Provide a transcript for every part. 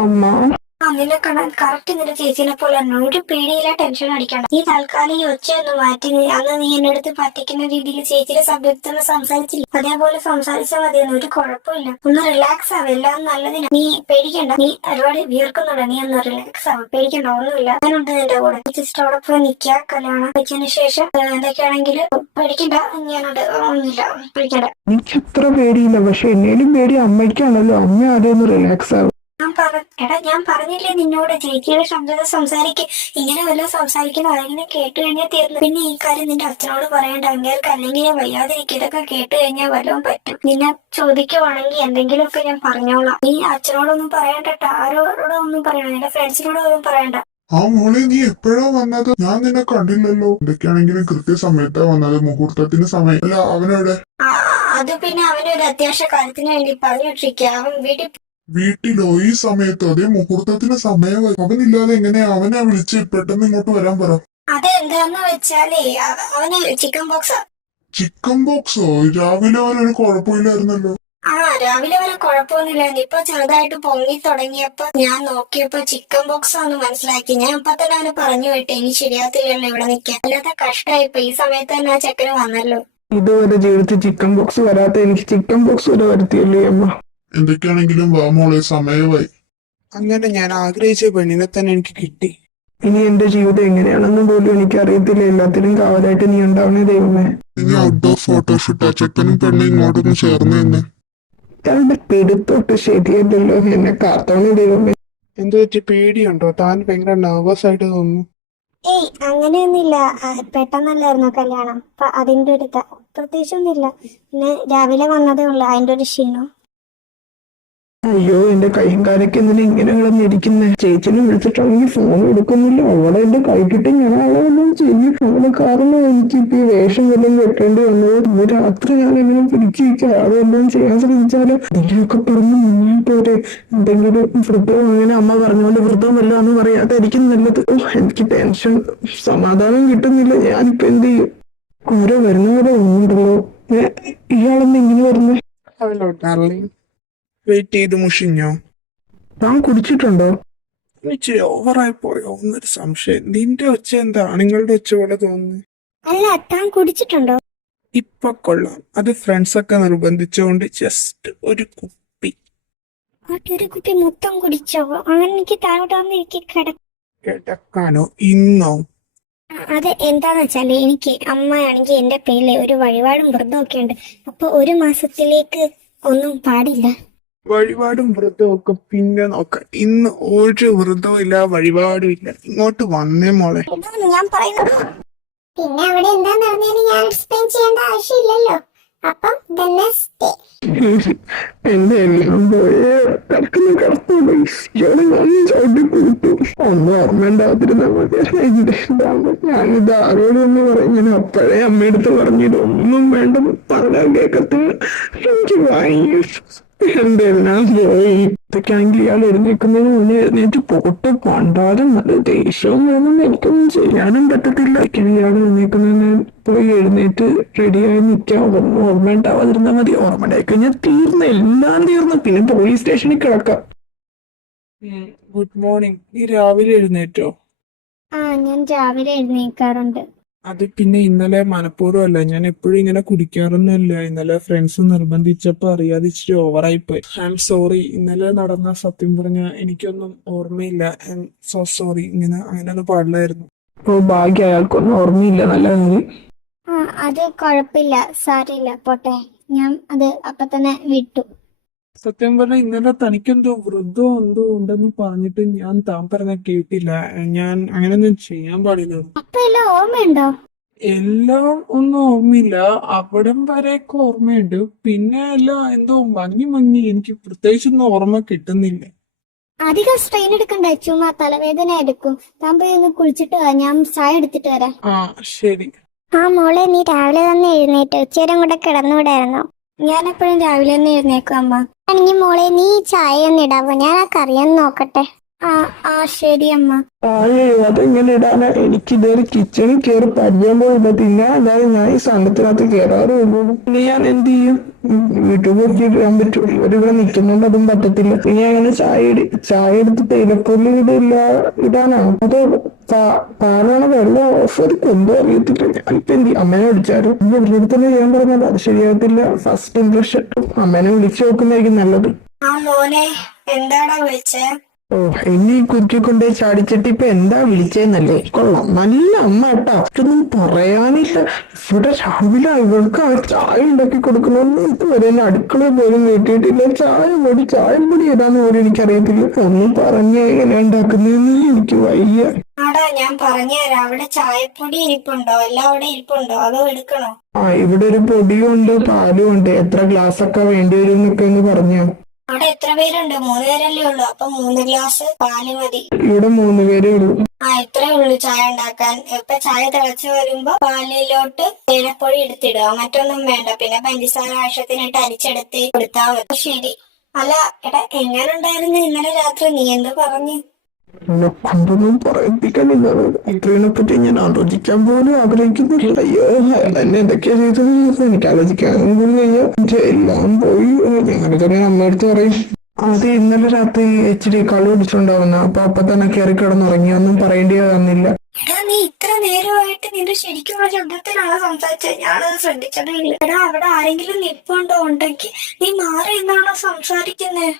അമ്മ നിന്നെ കാണാൻ കറക്റ്റ് നിന്റെ ചേച്ചിനെ പോലെ ഒരു പേടിയില്ല, ടെൻഷൻ അടിക്കണ്ട. നീ തൽക്കാലം ഈ ഒച്ചയൊന്ന് മാറ്റി. അന്ന് നീ എന്റെ അടുത്ത് പറ്റിക്കുന്ന രീതിയിൽ ചേച്ചിയുടെ ശബ്ദത്തിൽ സംസാരിച്ചില്ല, അതേപോലെ സംസാരിച്ചാൽ മതിയെന്ന്. ഒരു കുഴപ്പമില്ല. ഒന്ന് റിലാക്സ് ആവും, എല്ലാം നല്ലതിനാ. നീ പേടിക്കണ്ട. നീ ഒരുപാട് വിയർക്കുന്നുണ്ട്, നീ ഒന്ന് റിലാക്സ് ആവും, പേടിക്കണ്ട. ഒന്നുമില്ല, ഞാനുണ്ട് നിന്റെ കൂടെ. സിസ്റ്ററോടൊപ്പം നിൽക്കുക, കല്യാണം വെച്ചതിന് ശേഷം എന്തൊക്കെയാണെങ്കിലും പേടിക്കണ്ട, ഞാനുണ്ട്. ഒന്നുമില്ല, പേടിക്കണ്ട. എനിക്ക് അത്ര പേടിയില്ല, പക്ഷെ എന്നേലും പേടി അമ്മയ്ക്കാണല്ലോ. അമ്മ ആദ്യം ഒന്ന് റിലാക്സ് ആവും. ഞാൻ പറഞ്ഞില്ലേ നിന്നോട്, ചേച്ചിയുടെ ശബ്ദത്തിൽ സംസാരിക്കുക. ഇങ്ങനെ വല്ല സംസാരിക്കണം, അതെങ്ങനെ കേട്ട് കഴിഞ്ഞാൽ തീർന്നു. പിന്നെ ഈ കാര്യം നിന്റെ അച്ഛനോട് പറയണ്ട, അങ്ങേർക്ക് അല്ലെങ്കിൽ ഞാൻ വയ്യാതിരിക്കും. ഇതൊക്കെ കേട്ട് കഴിഞ്ഞാൽ വല്ലതും പറ്റും. നിന്നെ ചോദിക്കുവാണെങ്കിൽ എന്തെങ്കിലുമൊക്കെ ഞാൻ പറഞ്ഞോളാം. നീ അച്ഛനോടൊന്നും പറയണ്ട, ആരോടൊന്നും പറയണ്ട, നിന്റെ ഫ്രണ്ട്സിനോടൊന്നും പറയണ്ട. ആ മോളെ, നീ എപ്പോഴാ വന്നത്? ഞാൻ നിന്നെ കണ്ടില്ലല്ലോ. എന്തൊക്കെയാണെങ്കിലും കൃത്യസമയത്താ വന്നത്. മുഹൂർത്തത്തിന് സമയം അല്ല. അവനവിടെ? അത് പിന്നെ അവനൊരു അത്യാവശ്യ കാര്യത്തിന് വേണ്ടി പറഞ്ഞു വെച്ചിരിക്കുക. അവൻ വീട്ടിലോ? ഈ സമയത്തോ? അതേ മുഹൂർത്തത്തിന് സമയമായി. അവനില്ലാതെ എങ്ങനെയാ? അവനെ വിളിച്ച് പെട്ടെന്ന് ഇങ്ങോട്ട് വരാൻ പറ. അതെന്താന്ന് വെച്ചാലേ അവന് ചിക്കൻ ബോക്സാ. ചിക്കൻ ബോക്സോ? രാവിലെ വരെ ഒരു കുഴപ്പമില്ലായിരുന്നല്ലോ. രാവിലെ വരെ കുഴപ്പമൊന്നുമില്ലായിരുന്നു. ഇപ്പൊ ചെറുതായിട്ട് പൊങ്ങി തുടങ്ങിയപ്പോ ഞാൻ നോക്കിയപ്പോ ചിക്കൻ ബോക്സ് ആണെന്ന് മനസ്സിലാക്കി. ഞാൻ ഇപ്പൊ തന്നെ അവന് പറഞ്ഞു വിട്ടു, ഇനി ശരിയാത്തില്ലല്ലോ ഇവിടെ നിൽക്കാൻ. അല്ലാതെ കഷ്ടമായിപ്പോ. ഈ സമയത്ത് തന്നെ ആ ചെക്കന് വന്നല്ലോ. ഇതുവരെ ജീവിതത്തിൽ ചിക്കൻ ബോക്സ് വരാത്ത എനിക്ക് ചിക്കൻ ബോക്സ് വരെ വരുത്തിയല്ലേ അമ്മ. എന്തൊക്കെയാണെങ്കിലും വാ മോളെ, സമയമായി. അങ്ങനെ ഞാൻ ആഗ്രഹിച്ച പെണ്ണിനെ തന്നെ എനിക്ക് കിട്ടി. ഇനി എന്റെ ജീവിതം എങ്ങനെയാണെന്ന് പോലും എനിക്ക് അറിയത്തില്ല. എല്ലാത്തിനും കാവലായിട്ട് നീ ഉണ്ടാവണേ ദൈവമേ. ഇനി ഔട്ട്ഡോർ ഫോട്ടോഷൂട്ട് ആ ചെക്കനും പെണ്ണും ഇങ്ങോട്ടൊന്ന് ചേർന്ന് തന്നെ. ഇയാളുടെ പിടുത്തോട്ട് ശരിയല്ലല്ലോ. എന്നെ കാത്തോണേ ദൈവമേ. എന്തു പറ്റി? പേടിയുണ്ടോ? താൻ ഭയങ്കര നെർവസ് ആയിട്ട് തോന്നുന്നു. ഏയ് അങ്ങനെയൊന്നുമില്ല. പെട്ടെന്നല്ലായിരുന്നു കല്യാണം. അപ്പൊ അതിന്റെ ഒരു പ്രത്യേകിച്ചൊന്നുമില്ല. പിന്നെ രാവിലെ വന്നതേ ഉള്ളു, അതിന്റെ ഒരു ക്ഷീണം. അയ്യോ, എന്റെ കൈയും കാലൊക്കെ എന്തിനാ ഇങ്ങനെ കിടന്നിരിക്കുന്നേ? ചേച്ചിനെ വിളിച്ചിട്ടാണെങ്കിൽ ഫോൺ എടുക്കുന്നില്ല. അവളെ എന്റെ കൈക്കിട്ട് ഞാൻ അവളെല്ലാം ചെയ്യും. അവളെ കാരണം എനിക്കിപ്പോ ഈ വേഷം വല്ലതും വെട്ടേണ്ടി വന്നത്. ഇന്ന് രാത്രി ഞാൻ എങ്ങനെ പിടിച്ചിരിക്കുക. അതെല്ലാം ചെയ്യാൻ ശ്രമിച്ചാലോ? എന്തെങ്കിലുമൊക്കെ പറഞ്ഞ് മുന്നേ പോരെ. എന്തെങ്കിലും വൃദ്ധം, അങ്ങനെ അമ്മ പറഞ്ഞുകൊണ്ട് വൃദ്ധം വല്ലതാന്ന് പറയാതായിരിക്കും നല്ലത്. എനിക്ക് ടെൻഷൻ, സമാധാനം കിട്ടുന്നില്ല. ഞാനിപ്പോ എന്ത് ചെയ്യും? ഓരോ വരുന്ന പോലെ ഒന്നുണ്ടല്ലോ. ഇയാളെന്ന് ഇങ്ങനെ വരുന്നേ? ഹലോ ഡാർലിംഗ്, വെയിറ്റ് ചെയ്ത് മുഷിഞ്ഞോ? താൻ കുടിച്ചിട്ടുണ്ടോ? ഇച്ചിരി ഓവറായി പോയോ എന്നൊരു സംശയം. നിന്റെ ഒച്ച എന്താ ആണുങ്ങളുടെ ഒച്ച പോലെ തോന്നുന്നു. അല്ല, താൻ കുടിച്ചിട്ടുണ്ടോ? ഇപ്പൊ കൊള്ളാം. അത് ഫ്രണ്ട്സൊക്കെ നിർബന്ധിച്ചുകൊണ്ട് ജസ്റ്റ് ഒരു കുപ്പി. ഒരു കുപ്പി മൊത്തം കുടിച്ചോ? അങ്ങനെ എനിക്ക് താഴോട്ട് കിടക്കാനോ? ഇന്നോ? അത് എന്താന്ന് വെച്ചാല്, എനിക്ക് അമ്മയാണെങ്കിൽ എന്റെ പേരില് ഒരു വഴിപാടും വ്രതമൊക്കെ ഉണ്ട്. അപ്പൊ ഒരു മാസത്തിലേക്ക് ഒന്നും പാടില്ല. വഴിപാടും വ്രതവും ഒക്കെ പിന്നെ നോക്കാം. ഇന്ന് ഒരു വ്രതവും ഇല്ല, വഴിപാടും ഇല്ല. ഇങ്ങോട്ട് വന്നേ മോളെ. ഞാൻ പറയുന്നത് പിന്നെ അവിടെ എന്താ നടന്നേന്ന് ഞാൻ എക്സ്പ്ലെയിൻ ചെയ്യേണ്ട ആവശ്യമില്ലല്ലോ. അപ്പം എന്റെ എല്ലാം പോയേ കിടക്കുന്നു. ചവിട്ടി കൊടുത്തു. ഒന്നും ഓർമ്മയുണ്ടാവാതിരുന്നാ മതി. എന്റെ ഞാനിത് ആരോടൊന്നും പറഞ്ഞു. അപ്പോഴേ അമ്മയടുത്ത് പറഞ്ഞിട്ടൊന്നും വേണ്ടെന്ന് പറഞ്ഞാൽ കേക്കത്തില്ല. എനിക്ക് വാങ്ങി എന്റെ എല്ലാം പോയി. ഇതൊക്കെയാണെങ്കിൽ ഇയാൾ എഴുന്നേക്കുന്നതിന് മുന്നേ എഴുന്നേറ്റ് പോട്ട് കൊണ്ടാലും നല്ല ദേഷ്യവും വേണമെന്ന് എനിക്കൊന്നും ചെയ്യാനും പറ്റത്തില്ല. ഇയാൾ എഴുന്നേക്കുന്നതിന് പോയി എഴുന്നേറ്റ് റെഡിയായി നിൽക്കാൻ ഓർമ്മ ഉണ്ടാവാതിരുന്നാൽ മതി. ഓർമ്മ ഉണ്ടായി കഴിഞ്ഞാൽ തീർന്നു, എല്ലാം തീർന്നു. പിന്നെ പോലീസ് സ്റ്റേഷനിൽ കിടക്കാം. Good morning. നീ രാവിലെ എഴുന്നേറ്റോ? ഞാൻ രാവിലെ എഴുന്നേക്കാറുണ്ട്. അത് പിന്നെ ഇന്നലെ മനഃപൂർവ്വം അല്ല. ഞാൻ എപ്പോഴും ഇങ്ങനെ കുടിക്കാറൊന്നുമില്ല. ഇന്നലെ ഫ്രണ്ട്സ് നിർബന്ധിച്ചപ്പോ അറിയാതെ ഇച്ചിരി ഓവറായി പോയി. I am sorry. ഇന്നലെ നടന്ന സത്യം പറഞ്ഞ എനിക്കൊന്നും ഓർമ്മയില്ല. I M so sorry. അങ്ങനെയൊന്നും പാടില്ലായിരുന്നു. ഭാഗ്യം, അയാൾക്കൊന്നും ഓർമ്മയില്ല. നല്ല കാര്യം. അത് കുഴപ്പമില്ല, സാരമില്ല, പോട്ടെ. ഞാൻ അത് അപ്പൊ തന്നെ വിട്ടു. സത്യം പറഞ്ഞ ഇന്നലെ തനിക്കെന്തോ വൃദ്ധോ എന്തോ ഉണ്ടെന്ന് പറഞ്ഞിട്ട് ഞാൻ താൻ പറഞ്ഞ കേട്ടില്ല. ഞാൻ അങ്ങനെയൊന്നും ചെയ്യാൻ പാടില്ല. അപ്പൊ എല്ലാം ഓർമ്മയുണ്ടോ? എല്ലാം ഒന്നും ഓർമ്മയില്ല. അവിടം വരെയൊക്കെ ഓർമ്മയുണ്ട്. പിന്നെ എല്ലാം എന്തോ മങ്ങി എനിക്ക് പ്രത്യേകിച്ചൊന്നും ഓർമ്മ കിട്ടുന്നില്ല. അധികം സ്ട്രെയിൻ എടുക്കണ്ട, ചുമ്മാ തലവേദന എടുക്കും. താൻ പോയി ഒന്ന് കുളിച്ചിട്ട് വാ, ഞാൻ ചായ എടുത്തിട്ട് വരാം. ശരി. മോളെ, നീ രാവിലെ തന്നെ എഴുന്നേറ്റ് ഉച്ചേരം കൂടെ കിടന്നുകൂടായിരുന്നോ? ഞാൻ എപ്പോഴും രാവിലെ തന്നെ എഴുന്നേക്കും അമ്മ. ആണെങ്കിൽ മോളെ, നീ ചായ ഒന്ന് ഇടാവോ? ഞാൻ ആ കറിയൊന്ന് നോക്കട്ടെ. ആ ആ ശരി അമ്മ. അയ്യോ അതെങ്ങനെ ഇടാനാ? എനിക്ക് ഇതുവരെ കിച്ചണിൽ കയറി പരിചയം പോയില്ല. പിന്നെ എന്തായാലും ഞാൻ ഈ സംഘത്തിനകത്ത് കയറാറുള്ളൂ. പിന്നെ ഞാൻ എന്ത് ചെയ്യും? യൂട്യൂബ് നോക്കി ഇടാൻ പറ്റുള്ളൂ. ഇവരിവിടെ നിൽക്കുന്നുണ്ട്, അതും പറ്റത്തില്ല. പിന്നെ അങ്ങനെ ചായ എടുത്ത് തേയിലപ്പൊടി ഇടാനാണ് അത് പാലാണ് വെള്ളം ഓഫ് ചെയ്ത് കൊണ്ടോ അറിയത്തില്ല. ഞാനിപ്പോ എന്ത് ചെയ്യും? അമ്മേനെ വിളിച്ചാലും ഇവരുടെ തന്നെ ചെയ്യാൻ പറഞ്ഞത് അത് ശരിയാകത്തില്ല. ഫസ്റ്റ് ഇംപ്രഷൻ അമ്മേനെ വിളിച്ചു നോക്കുന്നതായിരിക്കും നല്ലത്. ആ മോനെ, എന്താടാ വിളിച്ചേ? ഓ എന്നെ ഈ കുറ്റിക്കൊണ്ട് ചാടിച്ചിട്ട് ഇപ്പൊ എന്താ വിളിച്ചേന്നല്ലേ? കൊള്ളാം, നല്ല അമ്മ കേട്ടാ, ഇതൊന്നും പറയാനില്ല. ഇവിടെ രാവിലെ ഇവൾക്ക് ആ ചായ ഉണ്ടാക്കി കൊടുക്കണമെന്ന് ഇതുവരെ എന്നെ അടുക്കളയിൽ പോലും നീട്ടിയിട്ടില്ല. ചായപ്പൊടി ഏതാന്ന് പോലും എനിക്കറിയത്തില്ല. ഒന്നും പറഞ്ഞ എങ്ങനെ ഉണ്ടാക്കുന്നതെന്ന് എനിക്ക് വയ്യ. ആടാ ഞാൻ പറഞ്ഞുതരാം. അവിടെ ചായപ്പൊടി ഇരിപ്പുണ്ടോ? എല്ലാം അവിടെ ഇരിപ്പുണ്ടോ? അതോ എടുക്കണോ? ആ ഇവിടെ ഒരു പൊടിയും ഉണ്ട്, പാലും ഉണ്ട്. എത്ര ഗ്ലാസ് ഒക്കെ വേണ്ടി വരും എന്നൊക്കെ ഒന്ന് പറഞ്ഞോ. അവിടെ എത്ര പേരുണ്ട്? 3 പേരല്ലേ ഉള്ളൂ. അപ്പൊ 3 ഗ്ലാസ് പാല് മതി. ഇവിടെ 3 പേരേ ഉള്ളൂ. ആ ഇത്രേ ഉള്ളൂ ചായ ഉണ്ടാക്കാൻ. ഇപ്പൊ ചായ തിളച്ച് വരുമ്പോ പാലിലോട്ട് തേയിലപ്പൊടി എടുത്തിടുക, മറ്റൊന്നും വേണ്ട. പിന്നെ പഞ്ചസാര ആവശ്യത്തിനിട്ട് അരിച്ചെടുത്ത് കൊടുത്താൽ മതി. ശരി. അല്ല എടാ, എങ്ങനെ ഉണ്ടായിരുന്നു ഇന്നലെ രാത്രി? നീ എന്ത് പറഞ്ഞു? എന്നെ കൊണ്ടൊന്നും പറയിപ്പിക്കാനില്ല. ഇത്രയെ പറ്റി ഞാൻ ആലോചിക്കാൻ പോലും ആഗ്രഹിക്കുന്നില്ല. അയ്യോ എന്നെ എന്തൊക്കെയാ ചെയ്തത് എനിക്ക് ആലോചിക്കാനും കൂടി വയ്യ. എല്ലാം പോയി. ഞങ്ങളുടെ തന്നെ അമ്മയടുത്ത് പറയും. അത് ഇന്നലെ രാത്രി ഇച്ചിരി കളി പിടിച്ചുണ്ടാവുന്ന അപ്പൊ തന്നെ കയറി കിടന്നുറങ്ങി. ഒന്നും പറയേണ്ടി വന്നില്ല. എടാ നീ ഇത്ര നേരമായിട്ട് നിന്റെ ശരിക്കുള്ള ശബ്ദത്തിലാണ് സംസാരിച്ചത്. ഞാനത് ശ്രദ്ധിച്ചതേ ഇല്ല. എടാ അവിടെ ആരെങ്കിലും നിപ്പുണ്ടോ? ഉണ്ടെങ്കിൽ നീ മാറി എന്നാണോ സംസാരിക്കുന്നത്?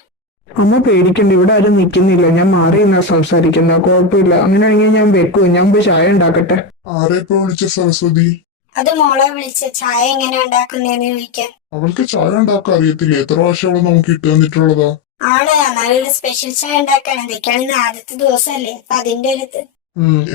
അമ്മ പേടിക്കണ്ട, ഇവിടെ ആരും നിൽക്കുന്നില്ല. ഞാൻ മാറി എന്നാ സംസാരിക്കുന്ന. കുഴപ്പമില്ല. അങ്ങനെയാണെങ്കിൽ ഞാൻ വെക്കും. ഞാൻ പോയി ചായ ഉണ്ടാക്കട്ടെ. ആരെ ഇപ്പൊ വിളിച്ച സരസ്വതി? അത് മോളെ വിളിച്ച് ചായ എങ്ങനെ ഉണ്ടാക്കുന്നേന്ന് ചോദിക്കാൻ. അവൾക്ക് ചായ ഉണ്ടാക്കാൻ അറിയത്തില്ല. എത്ര പ്രാവശ്യം അവളെ നമുക്ക് ഇട്ട് തന്നിട്ടുള്ളതാ. ആണ്, എന്നാലൊരു സ്പെഷ്യൽ ചായ ഉണ്ടാക്കാൻ. എന്തൊക്കെയാണ് ഇന്ന് ആദ്യത്തെ ദിവസമല്ലേ, അപ്പൊ അതിന്റെ അടുത്ത്.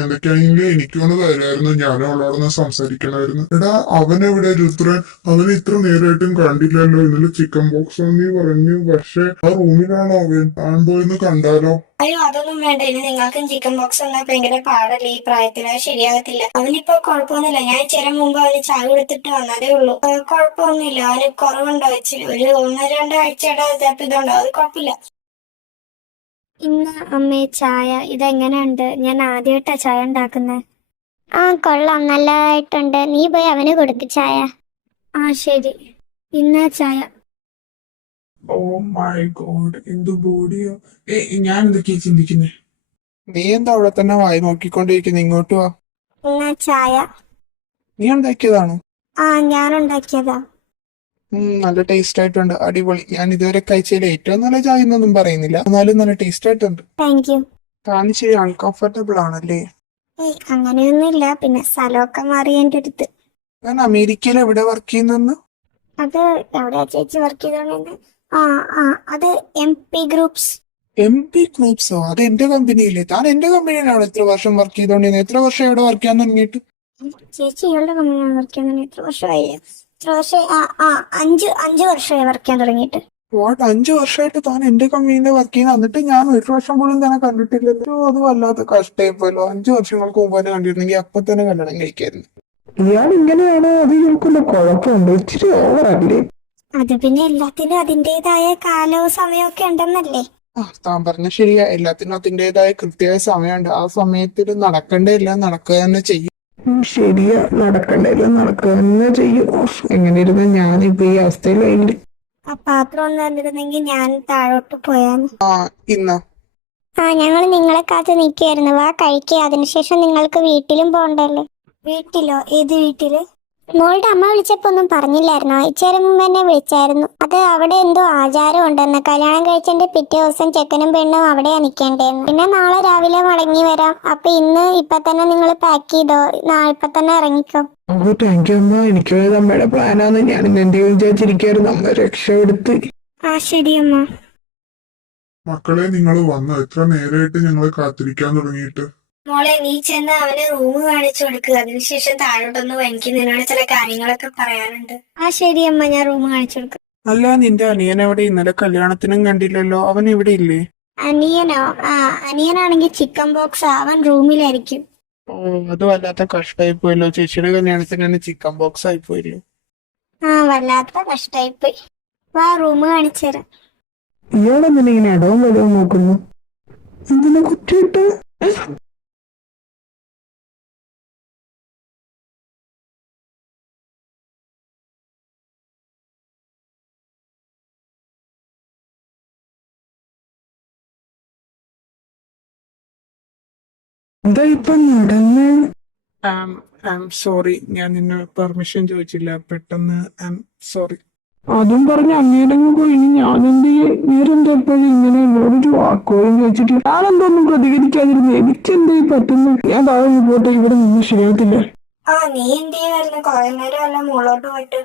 എന്തൊക്കെയാണെങ്കിലും എനിക്കൊന്ന് തരായിരുന്നു. ഞാനും അവളോടൊന്ന് സംസാരിക്കണമായിരുന്നു. എടാ അവനെവിടെ രുദ്രൻ? അവന് ഇത്ര നേരമായിട്ടും കണ്ടില്ലല്ലോ. ഇന്നലെ ചിക്കൻ ബോക്സ് നീ പറഞ്ഞു. പക്ഷെ ആ റൂമിലാണോ അവൻ? താൻ പോയിന്ന് കണ്ടാലോ? അയ്യോ അതൊന്നും വേണ്ട. ഇനി നിങ്ങൾക്കും ചിക്കൻ ബോക്സ് എന്നാൽ ഭയങ്കര പാടല്ലേ ഈ പ്രായത്തിൽ? അത് ശരിയാകത്തില്ല. അവനിപ്പോ കുഴപ്പമൊന്നുമില്ല. ഞാൻ ഇച്ചിരി മുമ്പ് അവന് ചായ കൊടുത്തിട്ട് വന്നതേ ഉള്ളൂ. കുഴപ്പമൊന്നുമില്ല. അവന് കുറവുണ്ടോ ഇച്ചിരി? ഒരു 1-2 ആഴ്ചയുടെ ഇതുണ്ടോ? അത് കുഴപ്പമില്ല. ഇന്ന് അമ്മേ ചായ ഇതെങ്ങനെയുണ്ട്? ഞാൻ ആദ്യമായിട്ടാ ചായ ഉണ്ടാക്കുന്നത്. ആ കൊള്ളാം, നല്ലതായിട്ടുണ്ട്. നീ പോയി അവന് കൊടുക്ക് ചായ. ആ ശരി. ഇന്ന ചായ. ഓ മൈ ഗോഡ്, എന്ത് ബോഡിയോ. ഞാൻ എന്തൊക്കെയാ ചിന്തിക്കുന്നേ? നീ എന്താ അവിടെ തന്നെ വായി നോക്കിക്കൊണ്ടിരിക്കുന്നത്? ഇങ്ങോട്ട് വാ. ഇന്ന ചായ. നീ ഉണ്ടാക്കിയതാണോ? ആ ഞാൻ ഉണ്ടാക്കിയതാ. നല്ല ടേസ്റ്റ് ആയിട്ടുണ്ട്. അടിപൊളി. ഞാൻ ഇതുവരെ കഴിച്ചതിൽ ഏറ്റവും നല്ല ചായ എന്നൊന്നും പറയുന്നില്ല, എന്നാലും നല്ല ടേസ്റ്റ് ആയിട്ടുണ്ട്. Thank you. താൻ ശരി അൺകംഫർട്ടബിൾ ആണല്ലേ? അങ്ങനെയൊന്നുമില്ല. പിന്നെ സ്ഥലമൊക്കെ മാറി എൻ്റെ അടുത്ത്. ഞാൻ അമേരിക്കയിൽ എവിടെ വർക്ക് ചെയ്യുന്നെന്ന്? അത് എവിടെയാ ചേച്ചി വർക്ക് ചെയ്തോണ്ടിരുന്നത്? ആ ആ അത് MP ഗ്രൂപ്പ്സ്. MP ഗ്രൂപ്പ്സോ? അത് എന്റെ കമ്പനിയില്ലേ? താൻ എന്റെ കമ്പനിയിലാണോ എത്ര വർഷം വർക്ക് ചെയ്തോണ്ടിരുന്നത്? എത്ര വർഷം ഇവിടെ വർക്ക് ചെയ്യാൻ തുടങ്ങിയിട്ട്? ചേച്ചി ഇയാളുടെ കമ്പനിയാണ് വർക്ക് ചെയ്യുന്നത്. എത്ര വർഷമായി? എത്ര വർഷം? ആ 5 വർഷമായി വർക്ക് ചെയ്യാൻ തുടങ്ങിയിട്ട്. വാട്ട്, 5 വർഷമായിട്ട് താൻ എന്റെ കമ്പനിയിൽ വർക്ക് ചെയ്യുന്നത്? എന്നിട്ട് ഞാൻ 1 വർഷം പോലും തന്നെ കണ്ടിട്ടില്ലല്ലോ. അത് വല്ലാത്ത കഷ്ടമായി പോയല്ലോ. 5 വർഷങ്ങൾക്ക് മുമ്പ് തന്നെ കണ്ടിരുന്നെങ്കിൽ അപ്പൊ തന്നെ കല്യാണം കഴിക്കായിരുന്നു. ഇയാൾ ഇങ്ങനെയാണോ? അത് ഇയാൾക്കുള്ള കുഴപ്പമുണ്ട്. ഇച്ചിരി ഓവറല്ലേ? അത് പിന്നെ എല്ലാത്തിനും അതിൻ്റെതായ കാലവും സമയവും ഒക്കെ ഉണ്ടെന്നല്ലേ. താൻ പറഞ്ഞ ശരിയാ. എല്ലാത്തിനും അതിൻ്റെതായ കൃത്യമായ സമയമുണ്ട്. ആ സമയത്തിൽ നടക്കേണ്ടതെല്ലാം നടക്കുക തന്നെ ചെയ്യും. ശരിയാ, നടക്കണ്ടല്ലോ, നടക്കുക തന്നെ ചെയ്യും. എങ്ങനെ ഇരുന്ന ഞാനിപ്പോ ഈ അവസ്ഥയിലായില്ലേ? ആ പാത്രം ഒന്ന് തന്നിരുന്നെങ്കിൽ ഞാൻ താഴോട്ട് പോയാന്ന്. ഇന്നോ? ഞങ്ങൾ നിങ്ങളെ കാത്ത് നിൽക്കുമായിരുന്നു. വാ കഴിക്കുക. അതിനുശേഷം നിങ്ങൾക്ക് വീട്ടിലും പോകണ്ടല്ലോ. വീട്ടിലോ? ഏത് വീട്ടില്? മോളുടെ അമ്മ വിളിച്ചപ്പോ ഒന്നും പറഞ്ഞില്ലായിരുന്നോ? ഇച്ചിരി മുമ്പ് എന്നെ വിളിച്ചായിരുന്നു. അത് അവിടെ എന്തോ ആചാരം ഉണ്ടെന്ന്. കല്യാണം കഴിച്ചതിന്റെ പിറ്റേ ദിവസം ചെക്കനും പെണ്ണും അവിടെയാ നിൽക്കേണ്ടതെന്ന്. പിന്നെ നാളെ രാവിലെ മടങ്ങി വരാം. അപ്പൊ ഇപ്പൊ തന്നെ നിങ്ങൾ പാക്ക് ചെയ്തോ? ഇപ്പൊ തന്നെ ഇറങ്ങിക്കോ. ഓ താങ്ക് യു അമ്മ. എനിക്ക് അമ്മയുടെ പ്ലാനാന്ന് ഞാൻ എന്റെ വിചാരിച്ചിരിക്കായിരുന്നു. അമ്മ രക്ഷപ്പെടുത്ത്. ആ ശരി അമ്മ. മക്കളെ നിങ്ങൾ വന്നു. എത്ര നേരമായിട്ട് ഞങ്ങൾ കാത്തിരിക്കാൻ തുടങ്ങിയിട്ട്. മോളെ നീ ചെന്ന് അവന് റൂം കാണിച്ചു കൊടുക്കുക. അതിനുശേഷം താഴോട്ടൊന്ന് എനിക്ക് നിന്നോട് ചില കാര്യങ്ങളൊക്കെ പറയാനുണ്ട്. ആ ശരി അമ്മ, ഞാൻ റൂം കാണിച്ചു കൊടുക്കുക. അല്ല, നിന്റെ അനിയൻ എവിടെ? ഇന്നലെ കല്യാണത്തിനും കണ്ടില്ലല്ലോ. അവൻ ഇവിടെ ഇല്ലേ? അനിയനോ? അനിയനാണെങ്കിൽ ചിക്കൻ ബോക്സ്. അവൻ റൂമിലായിരിക്കും. ഓ, അത് വല്ലാത്ത കഷ്ടമായി പോയല്ലോ. ചേച്ചിയുടെ കല്യാണത്തിന് തന്നെ ചിക്കൻ ബോക്സ് ആയി പോയല്ലോ. വല്ലാത്ത കഷ്ടായിപ്പോയി. വാ റൂം കാണിച്ചു തരാം. ഇയാളെന്തിനാ ഇങ്ങനെ ഇടവും വലവും നോക്കുന്നു? എന്തിനാ കുറ്റിയിട്ട്? എന്താ ഇപ്പൊ നടന്ന്? സോറി, ഞാൻ നിന്നെ പെർമിഷൻ ചോദിച്ചില്ല, പെട്ടെന്ന് സോറി. അതും പറഞ്ഞ് അങ്ങേരങ്ങ് പോയി. ഇനി ഞാനെന്ത് നേരെന്താ എപ്പോഴും ഇങ്ങനെ എന്നോടൊരു വാക്കോളം ചോദിച്ചിട്ടില്ല. ഞാനെന്തൊന്നും പ്രതികരിക്കാതിരുന്നു. എനിക്കെന്താ ഈ പറ്റുന്നു? ഞാൻ താഴെ പോട്ടെ, ഇവിടെ നിന്ന് ശരിയാകത്തില്ല. നീ എന്ത് ചെയ്യായിരുന്നു? കുറെ നേരം അല്ല മോളോട്ട് പോയിട്ട്.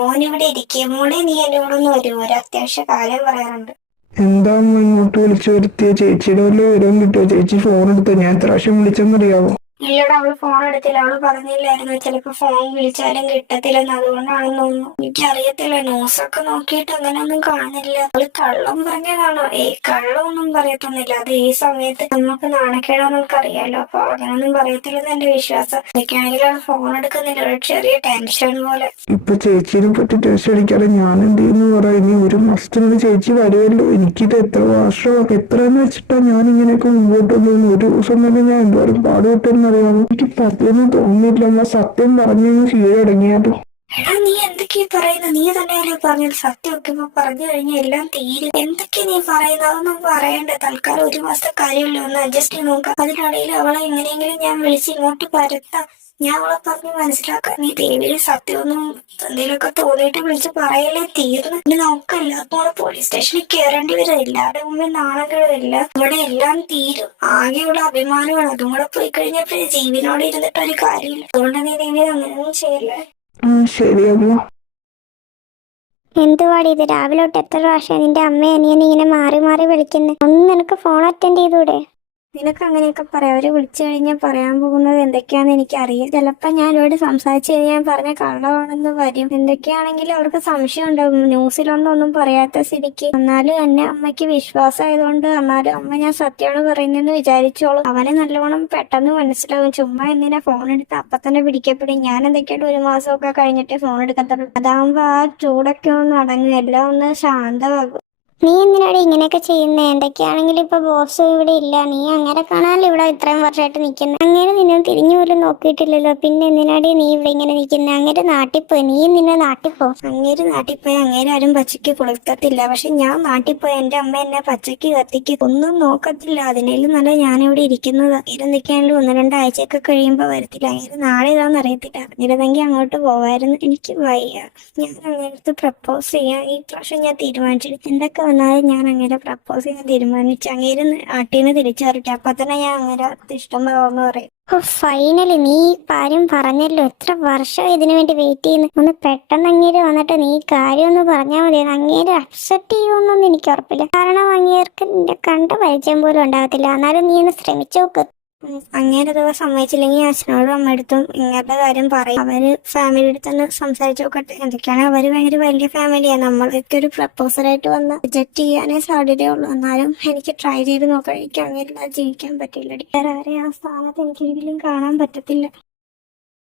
മോൻ ഇവിടെ ഇരിക്കുക. മോളെ നീ എന്റെ കൂടെ ഒന്ന് വരുമോ? ഒരു അത്യാവശ്യ കാര്യം പറയാറുണ്ട്. എന്താ അമ്മ ഇങ്ങോട്ട് വിളിച്ചു വരുത്തിയ? ചേച്ചിയുടെ വല്ല വിവരവും കിട്ടിയോ? ചേച്ചി ഫോൺ എടുത്തോ? ഞാൻ എത്ര പ്രാവശ്യം വിളിച്ചെന്നറിയാവോ? ഇല്ലടാ, അവള് ഫോൺ എടുത്തില്ല. അവള് പറഞ്ഞില്ലായിരുന്നു ചിലപ്പോ ഫോൺ വിളിച്ചാലും കിട്ടത്തില്ലെന്ന്. അതുകൊണ്ടാണെന്ന് തോന്നുന്നു. എനിക്കറിയത്തില്ല, ന്യൂസൊക്കെ നോക്കിയിട്ട് അങ്ങനെയൊന്നും കാണുന്നില്ല. അവള് കള്ളം പറഞ്ഞതാണോ? കള്ളമൊന്നും പറയത്തൊന്നുമില്ല. അത് ഈ സമയത്ത് നമുക്ക് നാണക്കേടാന്നൊക്കെ അറിയാലോ. അപ്പൊ അങ്ങനെയൊന്നും പറയത്തില്ലെന്ന് എന്റെ വിശ്വാസം. എനിക്കാണെങ്കിൽ അവൾ ഫോൺ എടുക്കുന്നില്ല. ഒരു ചെറിയ ടെൻഷൻ പോലെ. ഇപ്പൊ ചേച്ചീനെ പറ്റി ടെൻഷൻ അടിക്കാതെ ഞാൻ എന്ത് ചെയ്യുന്നു പറയാം? ഇനി ഒരു മാസത്തിനുള്ളിൽ ചേച്ചി വരുമല്ലോ. എനിക്കിത് എത്ര വർഷം എത്രയെന്ന് വെച്ചിട്ടാ ഞാൻ ഇങ്ങനെയൊക്കെ മുമ്പോട്ട് പോകുന്നു. ഒരു ദിവസം തന്നെ ഞാൻ എന്തോരം പാടുപെട്ടെന്നറിയാമോ? എനിക്ക് പതിയൊന്നും തോന്നുന്നില്ല. അമ്മ സത്യം പറഞ്ഞു കീഴടങ്ങിയാലോ. എടാ, നീ എന്തൊക്കെയാ പറയുന്നത്? നീ തന്നെയല്ലേ പറഞ്ഞത് സത്യമൊക്കെ ഇപ്പൊ പറഞ്ഞു കഴിഞ്ഞാൽ എല്ലാം തീരും. എന്തൊക്കെയാ നീ പറയുന്നത്? അതൊന്നും പറയണ്ട. തൽക്കാലം ഒരു മാസത്തെ കാര്യമല്ലേ, ഒന്ന് അഡ്ജസ്റ്റ് ചെയ്ത് നോക്കാം. അതിനിടയിൽ അവളെ എങ്ങനെയെങ്കിലും ഞാൻ വിളിച്ച് ഇങ്ങോട്ട് പരത്താം. ഞാൻ അവളെ പറഞ്ഞ് മനസ്സിലാക്കാം. നീ ദേവിയുടെ സത്യമൊന്നും എന്തെങ്കിലുമൊക്കെ തോന്നിയിട്ട് വിളിച്ച് പറയലേ, തീർന്നു. ഇനി നമുക്കല്ല നമ്മള് പോലീസ് സ്റ്റേഷനിൽ കയറേണ്ടി വരും. എല്ലാവരുടെ മുമ്പിൽ നാണക്കേടില്ല. ഇവിടെ എല്ലാം തീരും. ആകെയുള്ള അഭിമാനമാണ്. അതും കൂടെ പോയി കഴിഞ്ഞപ്പോ ജീവനോട് ഇരുന്നിട്ടൊരു കാര്യമില്ല. അതുകൊണ്ട് നീ ദേവി അങ്ങനെയൊന്നും ചെയ്യല്ലേ. ശരിയമ്മ. എന്തുവാടി ഇത്? രാവിലെ തൊട്ട് എത്ര പ്രാവശ്യം നിന്റെ അമ്മയും അനിയനെ ഇങ്ങനെ മാറി മാറി വിളിക്കുന്നത്? ഒന്ന് നിനക്ക് ഫോൺ അറ്റൻഡ് ചെയ്തൂടെ? നിനക്ക് അങ്ങനെയൊക്കെ പറയാം. അവര് വിളിച്ചു കഴിഞ്ഞാൽ പറയാൻ പോകുന്നത് എന്തൊക്കെയാന്ന് എനിക്കറിയാം. ചിലപ്പോ ഞാൻ അവരോട് സംസാരിച്ചു കഴിഞ്ഞാൽ പറഞ്ഞ കള്ളമാണെന്ന് വരും. എന്തൊക്കെയാണെങ്കിലും അവർക്ക് സംശയം ഉണ്ടാവും. ന്യൂസിലൊന്നും പറയാത്ത സ്ഥിതിക്ക്. എന്നാലും എന്നെ അമ്മയ്ക്ക് വിശ്വാസമായതുകൊണ്ട് എന്നാലും അമ്മ ഞാൻ സത്യമാണ് പറയുന്നതെന്ന് വിചാരിച്ചോളും. അവനെ നല്ലവണ്ണം പെട്ടെന്ന് മനസ്സിലാവും. ചുമ്മാ എന്തിനാ ഫോൺ എടുത്ത് അപ്പൊ തന്നെ പിടിക്കപ്പെടും. ഞാൻ എന്തൊക്കെയായിട്ട് ഒരു മാസമൊക്കെ കഴിഞ്ഞിട്ട് ഫോൺ എടുക്കത്തുള്ളൂ. അതാകുമ്പോ ആ ചൂടൊക്കെ ഒന്ന് അടങ്ങും, എല്ലാം ഒന്ന് ശാന്തമാകും. നീ എന്തിനാടി ഇങ്ങനെയൊക്കെ ചെയ്യുന്നത്? എന്തൊക്കെയാണെങ്കിലും ഇപ്പൊ ബോസ് ഇവിടെ ഇല്ല. നീ അങ്ങനെ കാണാനല്ലോ ഇവിടെ ഇത്രയും വർഷമായിട്ട് നിൽക്കുന്നത്. അങ്ങനെ നിന്നെ തിരിഞ്ഞു പോലും നോക്കിയിട്ടില്ലല്ലോ. പിന്നെ എന്തിനാടി നീ ഇവിടെ ഇങ്ങനെ നിൽക്കുന്നത്? അങ്ങേര് നാട്ടിൽ പോയി, നീ നിന്നെ നാട്ടിൽ പോ. അങ്ങേര് നാട്ടിൽ പോയി അങ്ങേര് ആരും പച്ചയ്ക്ക് കൊടുക്കത്തില്ല. പക്ഷെ ഞാൻ നാട്ടിൽ പോയി എന്റെ അമ്മ എന്നെ പച്ചയ്ക്ക് കത്തിക്ക് ഒന്നും നോക്കത്തില്ല. അതിനേലും നല്ല ഞാനിവിടെ ഇരിക്കുന്നത്. ഇരുന്നിക്കാണെങ്കിലും 1-2 ആഴ്ചയൊക്കെ കഴിയുമ്പോ വരത്തില്ല. അങ്ങേര് നാളെ ഇതാന്ന് അറിയത്തില്ല. അറിഞ്ഞിരുന്നെങ്കിൽ അങ്ങോട്ട് പോവായിരുന്നു. എനിക്ക് വയ്യ. ഞാൻ അങ്ങേരത്ത് പ്രപ്പോസ് ചെയ്യാൻ ഈ പ്രാവശ്യം ഞാൻ തീരുമാനിച്ചിട്ട് എന്തൊക്കെ വന്നാലും ഞാൻ അങ്ങനെ പ്രപ്പോസ് ചെയ്യാൻ തീരുമാനിച്ചു. അങ്ങേര് നാട്ടീന്ന് തിരിച്ചറിട്ടെ അപ്പൊ തന്നെ ഞാൻ അങ്ങനെ ഇഷ്ടം എന്ന് പറയും. ഫൈനലി നീ കാര്യം പറഞ്ഞല്ലോ. എത്ര വർഷം ഇതിനു വേണ്ടി വെയിറ്റ് ചെയ്യുന്നു. ഒന്ന് പെട്ടെന്ന് അങ്ങേര് വന്നിട്ട് നീ കാര്യം ഒന്ന് പറഞ്ഞാൽ മതി. അങ്ങേര് അക്സെപ്റ്റ് ചെയ്യുമെന്നൊന്നും എനിക്ക് ഉറപ്പില്ല. കാരണം അങ്ങേർക്ക് നിന്റെ കണ്ട പരിചയം പോലും ഉണ്ടാകത്തില്ല. എന്നാലും നീ ഒന്ന് ശ്രമിച്ചു നോക്ക്. അങ്ങേരെ ദിവസം സമ്മതിച്ചില്ലെങ്കിൽ അച്ഛനോടും അമ്മയടുത്തും ഇങ്ങനത്തെ കാര്യം പറയും. അവര് ഫാമിലി അടുത്ത് തന്നെ സംസാരിച്ചു നോക്കട്ടെ. എന്തൊക്കെയാണ് അവര് ഭയങ്കര വലിയ ഫാമിലിയാണ്. നമ്മളൊക്കെ ഒരു പ്രപ്പോസലായിട്ട് വന്ന് റിജക്ട് ചെയ്യാനേ സാധ്യതയുള്ളൂ. എന്നാലും എനിക്ക് ട്രൈ ചെയ്ത് നോക്കാം. എനിക്ക് അങ്ങേരില്ലാതെ ജീവിക്കാൻ പറ്റില്ലടി. വേറെ ആരെയും ആ സ്ഥാനത്ത് എനിക്കൊരിക്കലും കാണാൻ പറ്റത്തില്ല.